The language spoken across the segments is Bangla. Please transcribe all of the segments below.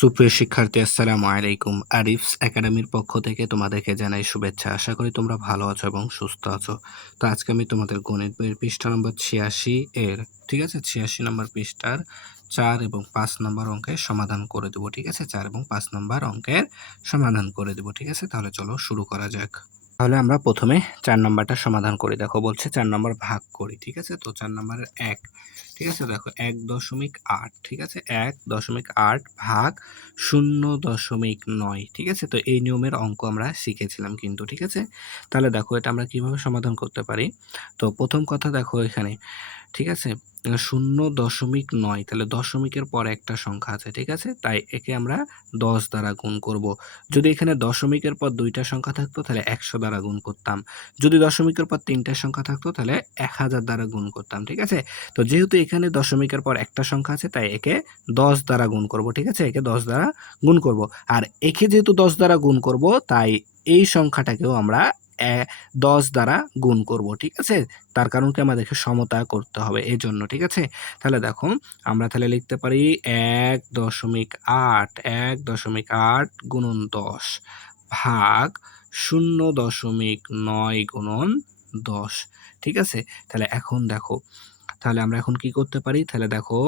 সুপ্রিয় শিক্ষার্থী, আসসালামু আলাইকুম। আরিফস একাডেমির পক্ষ থেকে তোমাদেরকে জানাই শুভেচ্ছা। আশা করি তোমরা ভালো আছো এবং সুস্থ আছো। তো আজকে আমি তোমাদের গণিত বইয়ের পৃষ্ঠা নম্বর ৮৬ এর, ঠিক আছে, ৮৬ নম্বর পৃষ্ঠার ৪ এবং ৫ নম্বর অঙ্কের সমাধান করে দেবো। ঠিক আছে, ৪ এবং ৫ নম্বর অঙ্কের সমাধান করে দেবো। ঠিক আছে, তাহলে চলো শুরু করা যাক। তাহলে আমরা প্রথমে ৪ নম্বরটা সমাধান করি। দেখো বলছে ৪ নম্বর ভাগ করি। ঠিক আছে, তো ৪ নম্বরের ১, ঠিক আছে, দেখো ১.৮, ঠিক আছে, ১.৮ ভাগ ০.৯, ঠিক আছে। তো এই নিয়মের অঙ্ক আমরা শিখেছিলাম কিন্তু, ঠিক আছে। তাহলে দেখো এটা আমরা কিভাবে সমাধান করতে পারি। তো প্রথম কথা দেখো এখানে, ঠিক আছে, ০.৯, তাহলে দশমিকের পর একটা সংখ্যা আছে, ঠিক আছে, তাই একে আমরা ১০ দ্বারা গুণ করব। যদি এখানে দশমিকের পর ২টা সংখ্যা থাকতো তাহলে ১০০ দ্বারা গুণ করতাম। যদি দশমিকের পর ৩টা সংখ্যা থাকতো তাহলে ১০০০ দ্বারা গুণ করতাম, ঠিক আছে। তো যেহেতু এখানে দশমিকের পর একটা সংখ্যা আছে তাই একে ১০ দ্বারা গুণ করব, ঠিক আছে, একে ১০ দ্বারা গুণ করব। আর একে যেহেতু ১০ দ্বারা গুণ করব তাই এই সংখ্যাটাকেও আমরা ১০ দ্বারা গুণ করব, ঠিক আছে। তার কারণ কি আমাদেরকে সমতা করতে হবে এজন্য, ঠিক আছে। তাহলে দেখো আমরা তাহলে লিখতে পারি ১.৮, ১.৮ গুণন ১০ ভাগ ০.৯ গুণন ১০, ঠিক আছে। তাহলে এখন দেখো, তাহলে আমরা এখন কি করতে পারি? তাহলে দেখো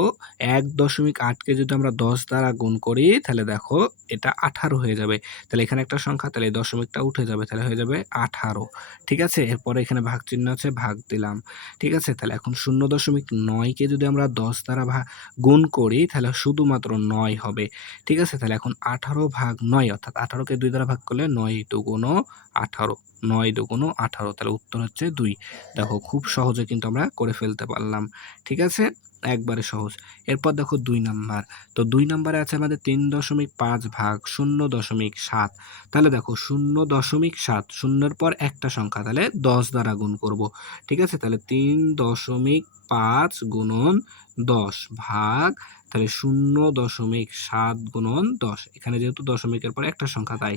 ১.৮ কে যদি আমরা ১০ দ্বারা গুণ করি তাহলে দেখো এটা ১৮ হয়ে যাবে। তাহলে এখানে একটা সংখ্যা, তাহলে এই দশমিকটা উঠে যাবে, তাহলে হয়ে যাবে ১৮, ঠিক আছে। এরপরে এখানে ভাগ চিহ্ন আছে, ভাগ দিলাম, ঠিক আছে। তাহলে এখন ০.৯ কে যদি আমরা ১০ দ্বারা গুণ করি তাহলে শুধুমাত্র ৯ হবে, ঠিক আছে। তাহলে এখন ১৮ ভাগ ৯, অর্থাৎ ১৮ কে ২ দ্বারা ভাগ করলে ৯ দুগুণ ১৮, ৯ দুগুণ ১৮, তাহলে উত্তর হচ্ছে ২। দেখো খুব সহজে কিন্তু আমরা করে ফেলতে পারলাম, ঠিক আছে, একবারে সহজ। এরপর দেখো ২ নাম্বার। তো ২ নাম্বারে আছে আমাদের ৩.৫ ভাগ ০.৭। তাহলে দেখো ০.৭, শূন্যের পর একটা সংখ্যা, তাহলে ১০ দ্বারা গুণ করব, ঠিক আছে। তাহলে ৩.৫ গুণন ১০ ভাগ, তাহলে ০.৭ গুণন ১০, এখানে যেহেতু দশমিকের পর একটা সংখ্যা তাই।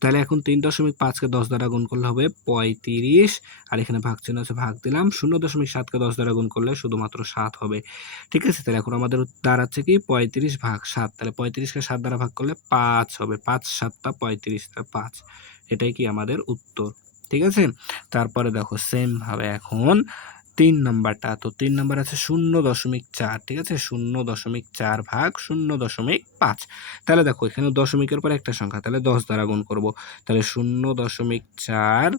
তাহলে এখন ৩.৫ কে ১০ দ্বারা গুণ করলে হবে ৩৫, আর এখানে ভাগ চিহ্ন আছে, ভাগ দিলাম। ০.৭ কে ১০ দ্বারা গুণ করলে শুধুমাত্র ৭ হবে, ঠিক আছে। তাহলে এখন আমাদের দাঁড়াচ্ছে কি ৩৫ ভাগ ৭, তাহলে ৩৫ কে ৭ দ্বারা ভাগ করলে ৫ হবে, ৫ ৭ ৩৫, তাহলে ৫, এটাই কি আমাদের উত্তর, ঠিক আছে। তারপরে দেখো সেম ভাবে এখন ৩ নাম্বারটা। তো ৩ নাম্বার আছে ০.৪, ঠিক আছে, ০.৪ ভাগ ০.৫। তাহলে দেখো এখানে দশমিকের পর একটা সংখ্যা, তাহলে ১০ দ্বারা গুণ করব। তাহলে ০.৪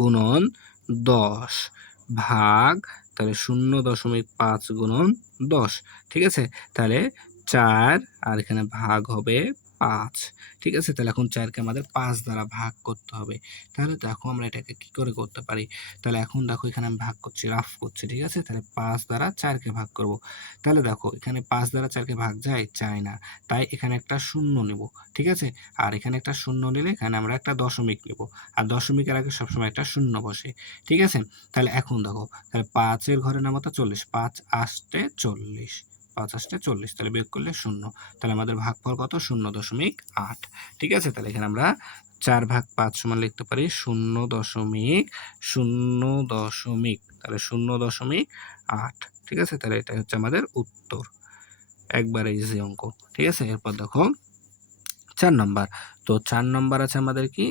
গুণন ১০ ভাগ, তাহলে ০.৫ গুণন ১০, ঠিক আছে। তাহলে ৪, আর এখানে ভাগ হবে ৫, ঠিক আছে। তাহলে এখন ৪ কে আমাদের ৫ দ্বারা ভাগ করতে হবে। তাহলে দেখো আমরা এটাকে কি করে করতে পারি। তাহলে এখন দেখো এখানে আমি ভাগ করছি, রাফ করছি, ঠিক আছে। তাহলে ৫ দ্বারা ৪ কে ভাগ করব। তাহলে দেখো এখানে ৫ দ্বারা ৪ কে ভাগ যায় না, তাই এখানে একটা শূন্য নিব, ঠিক আছে। আর এখানে একটা শূন্য নিলে এখানে আমরা একটা দশমিক নিব, আর দশমিকের আগে সবসময় একটা শূন্য বসে, ঠিক আছে। তাহলে এখন দেখো, তাহলে ৫ এর ঘরে নামাতা ৪০, ৫ আষ্টে ৪০, ৫ আষ্টে ৪০, তাহলে বিয়োগ করলে ০। তাহলে আমাদের ভাগফল কত? ০.৮, ঠিক আছে। তাহলে এখানে আমরা ৪ ভাগ ৫ সমান লিখতে পারি ০.০, তাহলে ০.৮, ঠিক আছে। তাহলে এটা হচ্ছে আমাদের উত্তর, একবারে ইজি অঙ্ক, ঠিক আছে। এরপর দেখো ৪ নাম্বার। তো ৪ নাম্বার আছে আমাদের কি,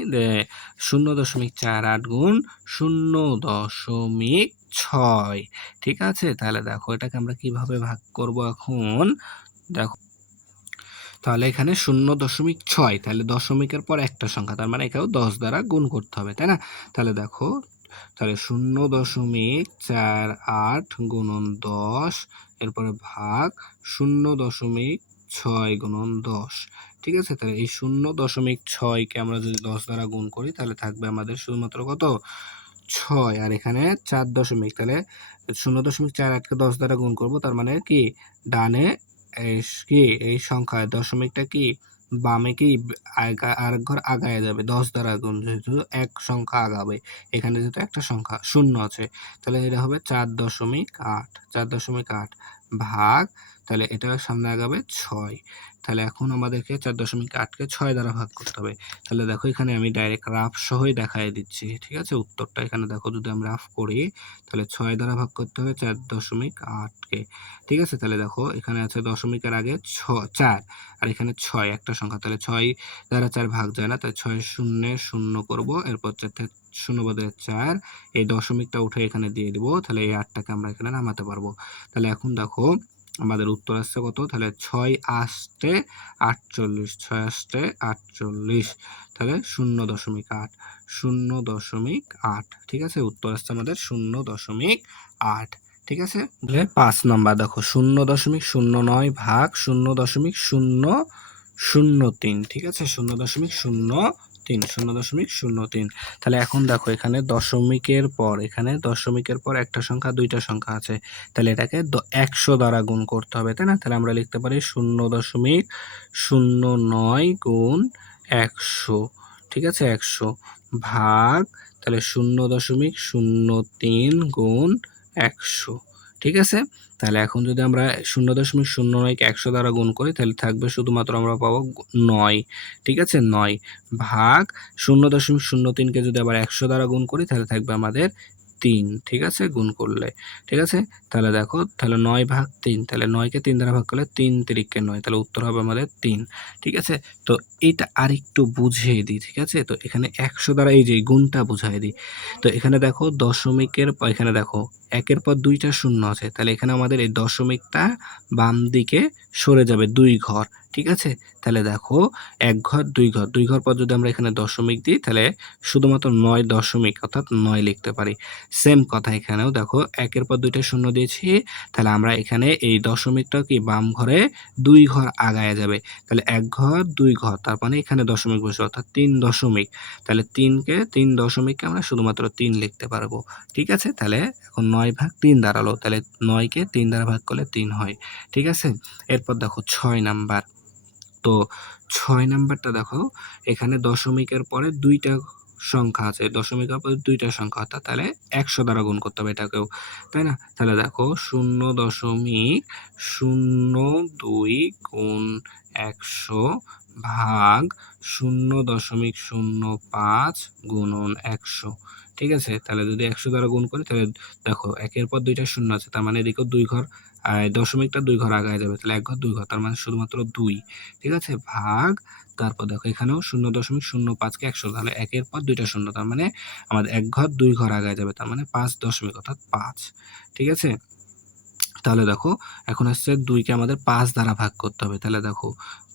০.৪৮ গুণ ০.৬, ঠিক আছে। তাহলে দেখো এটাকে আমরা কিভাবে ভাগ করব এখন। দেখো তাহলে এখানে ০.৬, তাহলে দশমিকের পর একটা সংখ্যা, তার মানে এটাও ১০ দ্বারা গুণ করতে হবে, তাই না। তাহলে দেখো, তাহলে ০.৪৮ গুণন ১০, এরপরে ভাগ ০.৬ গুণন ১০, ঠিক আছে। তাহলে এই ০.৬ কে আমরা যদি ১০ দ্বারা গুণ করি তাহলে থাকবে আমাদের শুধুমাত্র কত? ৬, আর এখানে ৪ দশমিক, তাহলে ০.৪৮ কে ১০ দ্বারা গুণ করব, তার মানে কি ডানে কি এই সংখ্যা দশমিকটা কি বামে কি আরেক ঘর আগায়া যাবে, ১০ দ্বারা গুণ, যেহেতু এক সংখ্যা আগাবে, এখানে যেহেতু একটা সংখ্যা শূন্য আছে, তাহলে এটা হবে ৪.৮, ৪.৮ ভাগ, তাহলে এটা সামনে আগাবে ৬, তাহলে এখন আমাদেরকে 4.8কে 6 দ্বারা ভাগ করতে হবে। তাহলে দেখো এখানে আমি ডাইরেক্ট রাফ সহই দেখায় দিচ্ছি। ঠিক আছে? উত্তরটা এখানে দেখো যদি আমরা রাফ করি তাহলে 6 দ্বারা ভাগ করতে হবে 4.8কে। ঠিক আছে? তাহলে দেখো এখানে আছে দশমিকের আগে 4 আর এখানে 6 একটা সংখ্যা। তাহলে 6 দ্বারা 4 ভাগ যায় না। তাই 6 শূন্যে 0 করব। এরপর 4 থেকে 0 বদলে 4 এই দশমিকটা উঠে এখানে দিয়ে দিব। তাহলে এই 8টাকে আমরা এখানে নামাতে পারবো। তাহলে এখন দেখো আমাদের উত্তর আসছে কত? তাহলে 6 আষ্টে 48, 6 আষ্টে 48, তাহলে 0.8 0.8। ঠিক আছে? উত্তর আসছে আমাদের 0.8। ঠিক আছে? তাহলে 5 নাম্বার দেখো 0.09 ভাগ 0.003। ঠিক আছে? 0.03 0.03। তাহলে এখন দেখো এখানে দশমিকের পর একটা সংখ্যা দুইটা সংখ্যা আছে। তাহলে এটাকে 100 দ্বারা গুণ করতে হবে, তাই না? তাহলে আমরা লিখতে পারি 0.09 গুণ 100। ঠিক আছে? 100 ভাগ তাহলে 0.03 গুণ 100। ঠিক আছে? তাহলে এখন যদি আমরা 0.09কে 100 দ্বারা গুণ করি তাহলে থাকবে শুধুমাত্র আমরা পাবো 9। ঠিক আছে? 9 ভাগ 0.03কে যদি আবার 100 দ্বারা গুণ করি তাহলে থাকবে আমাদের 3। ঠিক আছে? গুণ করলে। ঠিক আছে? তাহলে দেখো তাহলে 9 ভাগ 3 তাহলে 9কে 3 দ্বারা ভাগ করলে 3 তিরিকে 9 তাহলে উত্তর হবে আমাদের 3। ঠিক আছে? তো এইটা আরেকটু বুঝিয়ে দিই। ঠিক আছে? তো এখানে 100 দ্বারা এই যে গুণটা বুঝাই দিই। তো এখানে দেখো দশমিকের এখানে দেখো 1-এর পর 2টা শূন্য আছে। তাহলে এখানে আমাদের এই দশমিকটা বাম দিকে সরে যাবে 2 ঘর। ঠিক আছে? তাহলে দেখো 1 ঘর 2 ঘর 2 ঘর পর যদি আমরা এখানে দশমিক দিই তাহলে শুধুমাত্র 9 দশমিক অর্থাৎ 9 লিখতে পারি। সেম কথা এখানেও দেখো 1-এর পর 2টা শূন্য দিয়েছি। তাহলে আমরা এখানে এই দশমিকটা কি বাম ঘরে 2 ঘর আগায়া যাবে। তাহলে 1 ঘর 2 ঘর তার মানে এখানে দশমিক বসবে অর্থাৎ 3 দশমিক। তাহলে 3 দশমিককে আমরা শুধুমাত্র 3 লিখতে পারবো। ঠিক আছে? তাহলে এখন 9 ভাগ 3 দাঁড়ালো। তাহলে 9কে 3 দ্বারা ভাগ করলে 3 হয়। ঠিক আছে? এরপর দেখো 6 নাম্বার। তো 6 নাম্বারটা দেখো এখানে দশমিকের পরে 2টা সংখ্যা আছে। দশমিকের পরে 2টা সংখ্যা অর্থাৎ তাহলে 100 দ্বারা গুণ করতে হবে এটাকেও। তাই না? তাহলে দেখো 0.02 গুণ 100 ভাগ 0.05 গুণন 100। ঠিক আছে? তাহলে যদি 100 দ্বারা গুণ করি তাহলে দেখো 1-এর পর 2টা শূন্য আছে। তার মানে এদিকেও 2 ঘর দশমিকটা 2 ঘর আগায় যাবে। তাহলে 1 ঘর 2 ঘর তার মানে শুধুমাত্র 2। ঠিক আছে? ভাগ তারপর দেখো এখানেও 0.05কে 100 তাহলে 1-এর পর 2টা শূন্য তার মানে আমাদের 1 ঘর 2 ঘর আগায় যাবে। তার মানে 5 দশমিক অর্থাৎ 5। ঠিক আছে? তাহলে দেখো এখন আসছে 2কে আমাদের 5 দ্বারা ভাগ করতে হবে। তাহলে দেখো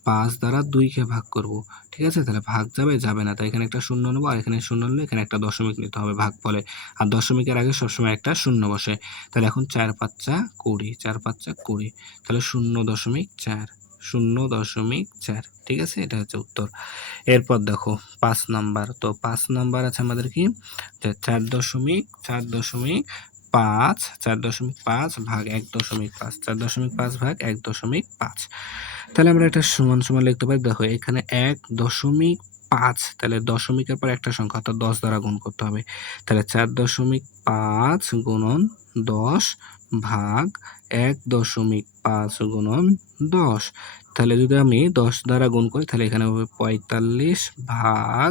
5 দ্বারা 2কে ভাগ করব। ঠিক আছে? তাহলে ভাগ যাবে? যাবে না। তাই এখানে একটা শূন্য নেব আর এখানে শূন্য নিলে এখানে একটা দশমিক নিতে হবে ভাগফলে। আর দশমিকের আগে সবসময় একটা শূন্য বসে। তাহলে এখন 4 5 20 4 5 20 তাহলে 0.4 0.4। ঠিক আছে? এটা হচ্ছে উত্তর। এরপর দেখো 5 নাম্বার। তো 5 নাম্বার আছে আমাদের কি? 4.5 4.5 ভাগ 1.5 4.5 ভাগ 1.5। তাহলে আমরা এটা সমান সমান লিখতে পারি। দেখো এখানে 1.5 তাহলে দশমিকের পর একটা সংখ্যা অর্থাৎ 10 দ্বারা গুণ করতে হবে। তাহলে 4.5 গুণন 10 ভাগ 1.5 গুণন 10। তাহলে যদি আমি 10 দ্বারা গুণ করি তাহলে এখানে হবে 45 ভাগ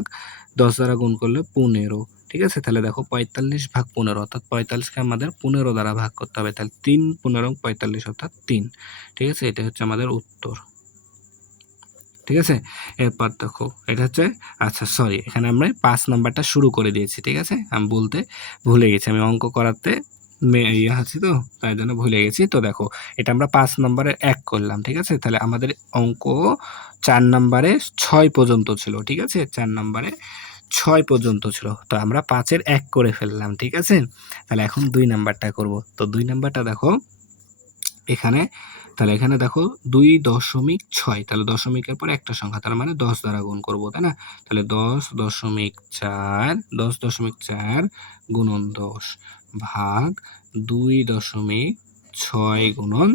10 দ্বারা গুণ করলে 15। ঠিক আছে? তাহলে দেখো 45 ভাগ 15 অর্থাৎ 45কে আমাদের 15 দ্বারা ভাগ করতে হবে। তাহলে 3 15 45 অর্থাৎ 3। ঠিক আছে? এটা হচ্ছে আমাদের উত্তর। ঠিক আছে? এরপর দেখো এটা হচ্ছে আচ্ছা সরি এখানে আমরা 5 নাম্বারটা শুরু করে দিয়েছি। ঠিক আছে? আমি বলতে ভুলে গেছি। আমি অঙ্ক করাতে ইয়ে আছি তো তাই জন্য ভুলে গেছি। তো দেখো এটা আমরা 5 নাম্বারে 1 করলাম। ঠিক আছে? তাহলে আমাদের অঙ্ক 4 নাম্বারে 6 পর্যন্ত ছিল। ঠিক আছে? 4 নাম্বারে 6 পর্যন্ত ছিল। তো আমরা 5 এর 1 করে ফেললাম। ঠিক আছে? তাহলে এখন 2 নাম্বারটা করব। তো 2 নাম্বারটা দেখো এখানে তাহলে এখানে দেখো 2.6 তাহলে দশমিকের পরে একটা সংখ্যা তার মানে 10 দ্বারা গুণ করব তাই না? তাহলে 10.4 গুণন 10 ভাগ 2.6 গুণন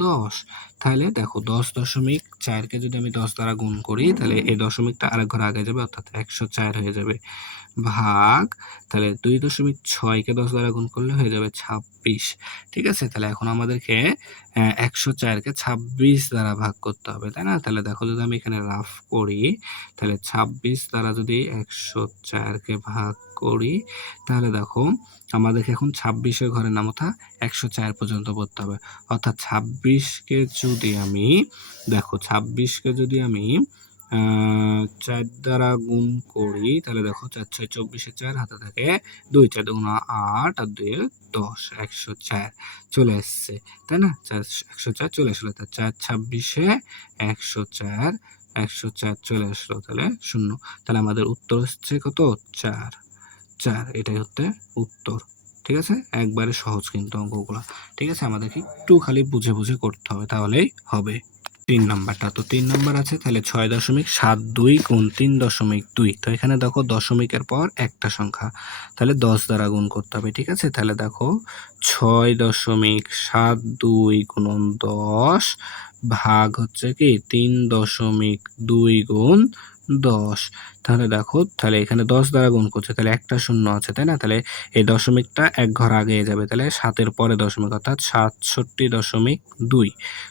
10। তাহলে দেখো 10.4কে যদি আমি 10 দ্বারা গুণ করি তাহলে এই দশমিকটা আরেক ঘর আগে যাবে, অর্থাৎ 104 হয়ে যাবে, ভাগ তাহলে 2.6কে 10 দ্বারা গুণ করলে হয়ে যাবে 26। ঠিক আছে, তাহলে এখন আমাদেরকে 104কে 26 দ্বারা ভাগ করতে হবে, তাই না? তাহলে দেখো যদি আমি এখানে রাফ করি তাহলে 26 দ্বারা যদি 104কে ভাগ করি তাহলে দেখো আমাদেরকে এখন 26-এর ঘরের নামতা 104 পর্যন্ত পড়তে হবে, অর্থাৎ 26কে যদি আমি দেখো 26কে যদি আমি 4 দ্বারা গুণ করি তাহলে দেখো 4 6 24-এ 4 হাতে থাকে 2, 4 2 8 আর 2 10, 104 চলে আসছে, তাই না? 104 চলে আসলো, তা 4 26-এ 104 104 চলে আসলো, তাহলে 0। তাহলে আমাদের উত্তর হচ্ছে কত? 4 4, এটাই হচ্ছে উত্তর। ঠিক আছে, একবারে সহজ কিন্তু অঙ্কগুলা। ঠিক আছে, আমাদেরকে একটু খালি বুঝে বুঝে করতে হবে, তাহলেই হবে। 3 নাম্বারটা, তো 3 নাম্বার আছে, তাহলে 6.72 গুণ 3.2। তো এখানে দেখো দশমিকের পর একটা সংখ্যা, তাহলে 10 দ্বারা গুণ করতে হবে। ঠিক আছে, তাহলে দেখো 6.72 গুণন 10 ভাগ হচ্ছে কি 3.2 গুণ 10। তাহলে দেখো তাহলে এখানে 10 দ্বারা গুণ করছে, তাহলে একটা শূন্য আছে, তাই না? তাহলে এই দশমিকটা এক ঘর আগে যাবে, তাহলে 7-এর পরে দশমিক, অর্থাৎ 67.2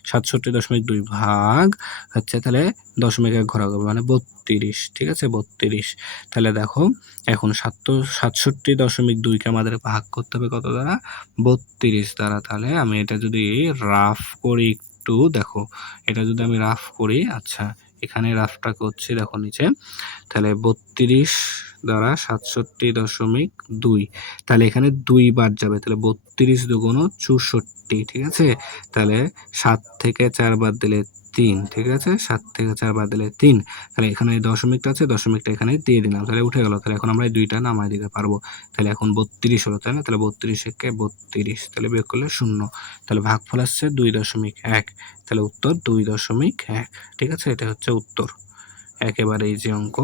67.2 ভাগ হচ্ছে, তাহলে দশমিক এক ঘর আগে মানে 32। ঠিক আছে, 32। তাহলে দেখো এখন 67.2কে আমাদের ভাগ করতে হবে কত দ্বারা? 32 দ্বারা। তাহলে আমি এটা যদি রাফ করি একটু, দেখো এটা যদি আমি রাফ করি, আচ্ছা এখানে রাফটা করছি, দেখো নিচে, তাহলে 32 দ্বারা 67.2, তাহলে এখানে 2 বাদ যাবে, তাহলে 32 দুগুণ 64। ঠিক আছে, তাহলে 7 থেকে 4 বাদ দিলে 3। ঠিক আছে, 7 থেকে 4 বাদ দিলে 3, তাহলে এখানে এই দশমিকটা আছে, দশমিকটা এখানে দিয়ে দিলাম, তাহলে উঠে গেল। তাহলে এখন আমরা এই দুইটা নামায় দিতে পারবো, তাহলে এখন 32 হলো, তাই না? তাহলে 32 একে 32, তাহলে বিয়োগ করলে 0, তাহলে ভাগফল আসছে 2.1, তাহলে উত্তর 2.1। ঠিক আছে, এটা হচ্ছে উত্তর, একেবারে ইজি অঙ্ক।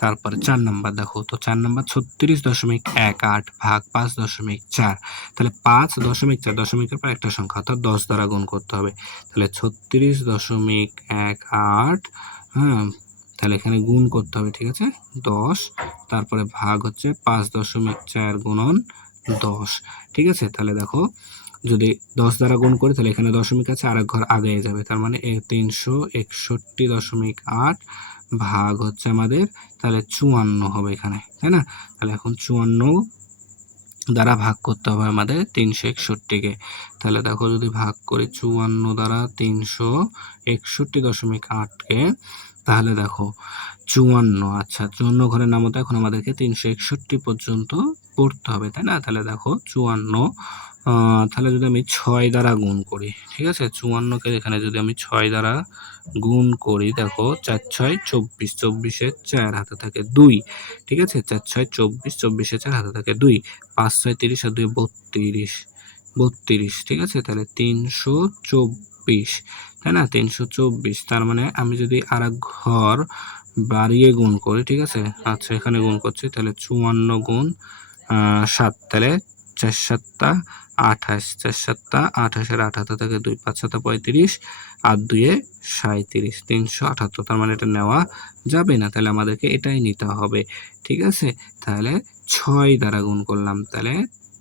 তারপরে 4 নাম্বার দেখো, তো 4 নাম্বার 36.18 ভাগ 5.4, তাহলে 5.4 দশমিকের পর একটা সংখ্যা, অর্থাৎ 10 দ্বারা গুণ করতে হবে, তাহলে 36.18, তাহলে এখানে গুণ করতে হবে। ঠিক আছে, 10, তারপরে ভাগ হচ্ছে 5.4 গুণন 10। ঠিক আছে, তাহলে দেখো যদি 10 দ্বারা গুণ করি তাহলে এখানে দশমিক আছে, আরেক ঘর আগে যাবে, তার মানে 361.8 ভাগ হচ্ছে আমাদের তাহলে 54 হবে এখানে, তাই না? তাহলে এখন 54 দ্বারা ভাগ করতে হবে আমাদের 361-কে। তাহলে দেখো যদি ভাগ করি 54 দ্বারা 361.8-কে, তাহলে দেখো 54, আচ্ছা 54 ঘরের নামতা এখন আমাদেরকে 361 পর্যন্ত পড়তে হবে, তাই না? তাহলে দেখো 54, তাহলে যদি আমি 6 দ্বারা গুণ করি, ঠিক আছে, 54-কে এখানে যদি আমি 6 দ্বারা গুণ করি, দেখো 4 6 24, 24-এ 4 হাতে থাকে 2। ঠিক আছে, 4 6 24, 24-এ 4 হাতে থাকে 2, 5 6 30 আর 2 32, 32। ঠিক আছে, তাহলে 324, তাই না? 324, তার মানে আমি যদি আরেক ঘর বাড়িয়ে গুণ করি, ঠিক আছে, আচ্ছা এখানে গুণ করছি, তাহলে 54 গুণ 7, তাহলে 4 7 28, 4 7 28, এর 8 হাতে থাকে 2, 5 7 35 আর 2 37, 378, তার মানে এটা নেওয়া যাবে না, তাহলে আমাদেরকে এটাই নিতে হবে। ঠিক আছে, তাহলে 6 দ্বারা গুণ করলাম, তাহলে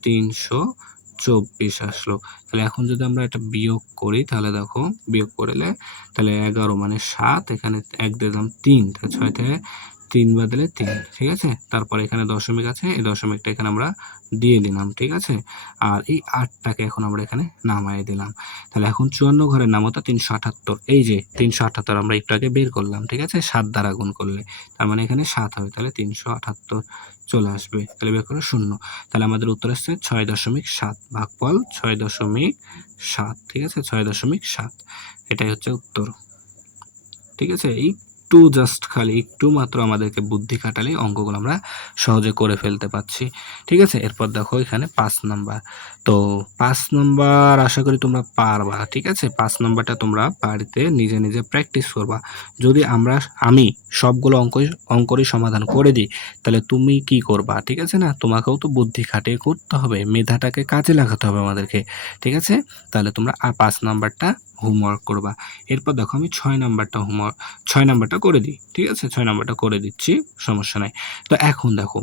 324 আসলো। তাহলে এখন যদি আমরা এটা বিয়োগ করি তাহলে দেখো বিয়োগ করলে তাহলে 11 মানে 7, এখানে 1 দিলাম 3, তাহলে 6 থেকে 3 বাদলে 3। ঠিক আছে, তারপর এখানে দশমিক আছে, এই দশমিকটা এখানে আমরা দিয়ে দিলাম। ঠিক আছে, আর এই 8টাকে এখন আমরা এখানে নামায় দিলাম। তাহলে এখন 54 ঘরের নামতা 378, এই যে 378 আমরা একটু আগে বের করলাম। ঠিক আছে, 7 দ্বারা গুণ করলে, তার মানে এখানে 7 হবে, তাহলে 378 চলে আসবে, তাহলে বের করে 0। তাহলে আমাদের উত্তর আসছে 6.7, ভাগফল 6.7। ঠিক আছে, 6.7, এটাই হচ্ছে উত্তর। ঠিক আছে, একটু জাস্ট খালি একটু মাত্র আমাদেরকে বুদ্ধি খাটালে অঙ্কগুলো আমরা সহজে করে ফেলতে পারছি। ঠিক আছে, এরপর দেখো এখানে 5 নাম্বার, তো 5 নাম্বার আশা করি তোমরা পারবা। ঠিক আছে, 5 নাম্বারটা তোমরা বাড়িতে নিজে নিজে প্র্যাকটিস করবা। যদি আমি সবগুলো অঙ্করই সমাধান করে দিই তাহলে তুমি কি করবা? ঠিক আছে না, তোমাকেও তো বুদ্ধি খাটিয়ে করতে হবে, মেধাটাকে কাজে লাগাতে হবে আমাদেরকে। ঠিক আছে, তাহলে তোমরা 5 নাম্বারটা হোমওয়ার্ক করবা। এরপর দেখো আমি ৬ নাম্বারটা করে দিই। ঠিক আছে? ৬ নাম্বারটা করে দিচ্ছি, সমস্যা নাই। তো এখন দেখো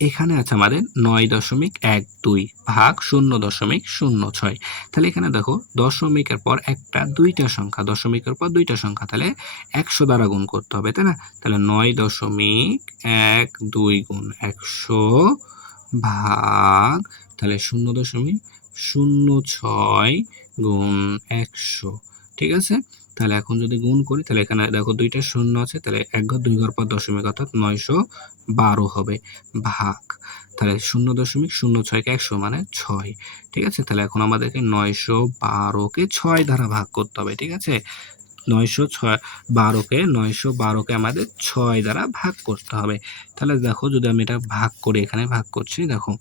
এখানে আছে আমাদের ৯.১২ ভাগ ০.০৬। তাহলে এখানে দেখো দশমিকের পর একটা দুইটা সংখ্যা, দশমিকের পর দুইটা সংখ্যা, তাহলে ১০০ দ্বারা গুণ করতে হবে, তাই না? তাহলে ৯.১২ গুণ ১০০ ভাগ, তাহলে ০.০৬ গুণ ১০০। ঠিক আছে? তাহলে এখন যদি গুণ করি, তাহলে এখানে দেখো দুইটা শূন্য আছে, তাহলে এক ঘর দুই ঘর পর দশমিক, অর্থাৎ ৯১২ হবে, ভাগ, তাহলে ০.০৬ কে ১০০ মানে ৬। ঠিক আছে? তাহলে এখন আমাদেরকে ৯১২ কে ৬ দ্বারা ভাগ করতে হবে। ঠিক আছে? ৯১২ কে আমাদের ৬ দ্বারা ভাগ করতে হবে। তাহলে দেখো যদি আমি এটা ভাগ করি, এখানে ভাগ করছি, দেখো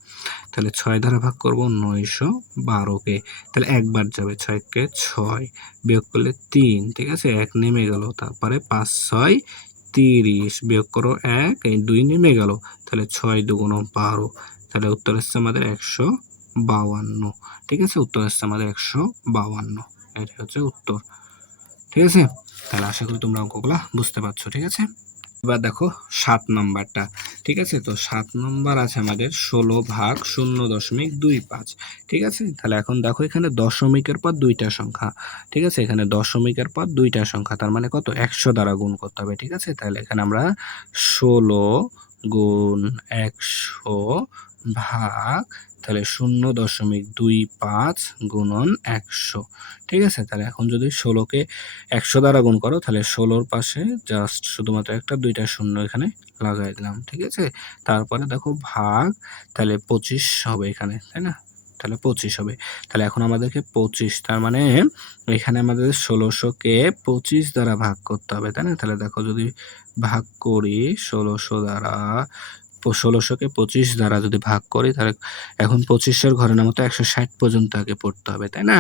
তাহলে ৬ দ্বারা ভাগ করব ৯১২ কে, তাহলে একবার যাবে, ৬ কে ৬ বিয়োগ করলে ৩, ঠিক আছে? ১ নেমে গেল, তারপরে ৫ ৬ ৩০, বিয়োগ করো ১, এই ২ নেমে গেল, তাহলে ৬ দুগুণ ১২, তাহলে উত্তর আসছে আমাদের ১৫২। ঠিক আছে? উত্তর আসছে আমাদের ১৫২। এটা হচ্ছে উত্তর। ঠিক আছে? তাহলে আশা করি তোমরা অঙ্কগুলা বুঝতে পারছো। ঠিক আছে? এবার দেখো ৭ নাম্বারটা। ঠিক আছে? তো ৭ নাম্বার আছে আমাদের ১৬ ভাগ ০.২৫। ঠিক আছে? তাহলে এখন দেখো এখানে দশমিকের পর দুইটা সংখ্যা। ঠিক আছে? এখানে দশমিকের পর দুইটা সংখ্যা, তার মানে কত? ১০০ দ্বারা গুণ করতে হবে। ঠিক আছে? তাহলে এখানে আমরা ১৬ গুণ ১০০ ভাগ, তাহলে ০.২৫ গুণন ১০০। ঠিক আছে? তাহলে এখন যদি ১৬ কে ১০০ দ্বারা গুণ করো, তাহলে ১৬র পাশে জাস্ট শুধুমাত্র একটা দুইটা শূন্য এখানে লাগাই দিলাম। ঠিক আছে? তারপরে দেখো ভাগ, তাহলে ২৫ হবে এখানে, তাই না? তাহলে ২৫ হবে। তাহলে এখন আমাদেরকে ২৫, তার মানে এখানে আমাদের ১৬০০ কে ২৫ দ্বারা ভাগ করতে হবে, তাই না? তাহলে দেখো যদি ভাগ করি ১৬০০ দ্বারা, ১৬০০ কে ২৫ দ্বারা যদি ভাগ করি, তাহলে এখন ২৫-এর ঘরের নামতে ১৬০ পর্যন্ত আগে পড়তে হবে, তাই না?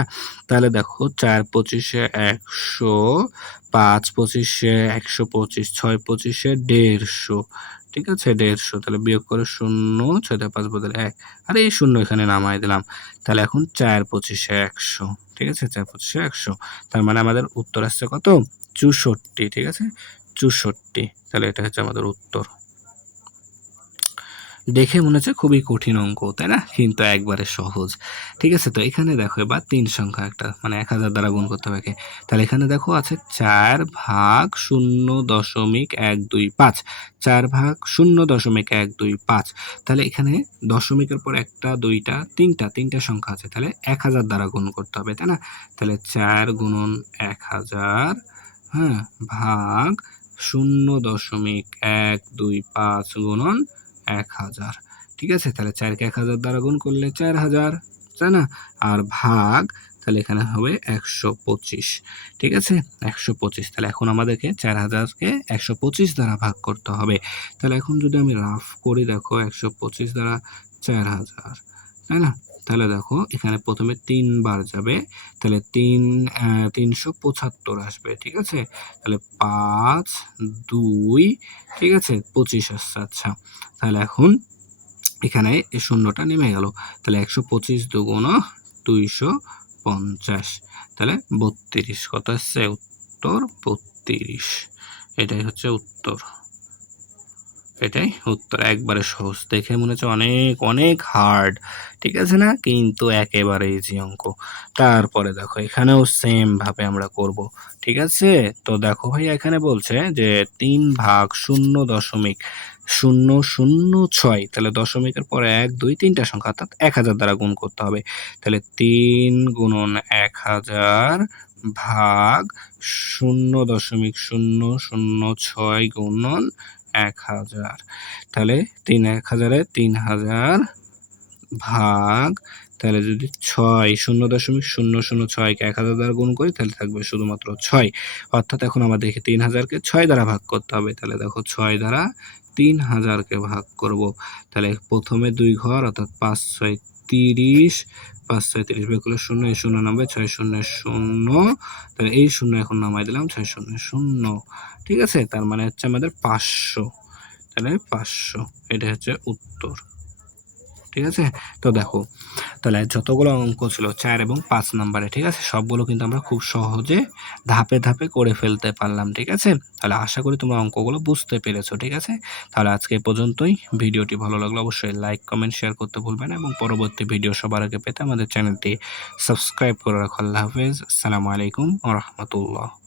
তাহলে দেখো ৪ ২৫-এ ১০০, ৫ ২৫-এ ১২৫, ৬ ২৫-এ ১৫০। ঠিক আছে? ১৫০। তাহলে বিয়োগ করে ০, ৬ দিয়ে ৫ বদলে ১। আর এই শূন্য এখানে নামায় দিলাম। তাহলে এখন ৪ ২৫-এ ১০০। ঠিক আছে? ৪ ২৫-এ ১০০। তার মানে আমাদের উত্তর আসছে কত? ৬৪। ঠিক আছে? ৬৪। তাহলে এটা হচ্ছে আমাদের উত্তর। দেখে মনে হচ্ছে খুবই কঠিন অঙ্ক, তাই না? কিন্তু একবারে সহজ। ঠিক আছে? তো এখানে দেখো এবার ৩ সংখ্যা একটা, মানে ১০০০ দ্বারা গুণ করতে হবে একে। তাহলে এখানে দেখো আছে ৪ ভাগ ০.১২৫। ৪ ভাগ ০.১২৫। তাহলে এখানে দশমিকের পর একটা, দুইটা, তিনটা সংখ্যা আছে। তাহলে ১০০০ দ্বারা গুণ করতে হবে, তাই না? তাহলে ৪ গুণন ১০০০, হ্যাঁ, ভাগ ০.১২৫ গুণন ১০০০। ঠিক আছে? তাহলে ৪ কে ১০০০ দ্বারা গুণ করলে ৪০০০, তাই না? আর ভাগ, তাহলে এখানে হবে ১২৫। ঠিক আছে? ১২৫। তাহলে এখন আমাদেরকে ৪০০০ কে ১২৫ দ্বারা ভাগ করতে হবে। তাহলে এখন যদি আমি রাফ করি, দেখো ১২৫ দ্বারা ৪০০০, তাই না? তাহলে দেখো এখানে প্রথমে ৩ বার যাবে। তাহলে ৩৭৫ আসবে। ঠিক আছে? তাহলে ৫, ২, ঠিক আছে? ২৫ আসছে। আচ্ছা। তাহলে এখন এখানে এই শূন্যটা নেমে গেল। তাহলে ১২৫ দুগুণ ২৫০। তাহলে ৩২। কত আসছে? উত্তর ৩২। এটাই হচ্ছে উত্তর। এটাই উত্তর। একবারে সহজ। দেখে মনে হচ্ছে অনেক, অনেক হার্ড। ঠিক আছে না? কিন্তু একেবারে ইজি অঙ্ক। তারপরে দেখো এখানেও সেম ভাবে আমরা করব। ঠিক আছে? তো দেখো ভাই এখানে বলছে যে ৩ ভাগ ০.০০৬। তাহলে দশমিকের পরে ১, ২, ৩টা সংখ্যা, অর্থাৎ ১০০০ দ্বারা গুণ করতে হবে। তাহলে ৩ গুণন ১০০০ ভাগ ০.০০৬ গুণন ১০০০। তাহলে ১০০০-এ ৩০০০ ভাগ, তাহলে যদি ৬ ০.০০৬ কে ১০০০ দ্বারা গুণ করি, তাহলে থাকবে শুধুমাত্র ৬। অর্থাৎ এখন আমাদেরকে ৩০০০ কে ৬ দ্বারা ভাগ করতে হবে। তাহলে দেখো ৬ দ্বারা ৩০০০ কে ভাগ করব। তাহলে প্রথমে ২ ঘর, অর্থাৎ ৫ ৬ ৩০, ৫ ৬ ৩০ বিয়োগ করলে ০, এই ০ নামবে, ৬ ০ ০। তাহলে এই ০ এখন নামাই দিলাম, ৬ ০ ০। ঠিক আছে? তার মানে হচ্ছে আমাদের ৫০০। তাহলে ৫০০। এটা হচ্ছে উত্তর। ঠিক আছে? তো দেখো তাহলে যতগুলো অঙ্ক ছিল 4 এবং 5 নম্বরে, ঠিক আছে? সবগুলো কিন্তু আমরা খুব সহজে ধাপে, ধাপে করে ফেলতে পারলাম, ঠিক আছে? তাহলে আশা করি তোমরা অঙ্কগুলো বুঝতে পেরেছো, ঠিক আছে? তাহলে আজকে এ পর্যন্তই। ভিডিওটি ভালো লাগলে অবশ্যই লাইক, কমেন্ট, শেয়ার করতে ভুলবে না এবং পরবর্তী ভিডিও সবার আগে পেতে আমাদের চ্যানেলটি সাবস্ক্রাইব করে রাখো। আল্লাহ হাফেজ। আসসালামু আলাইকুম ওয়া রাহমাতুল্লাহ।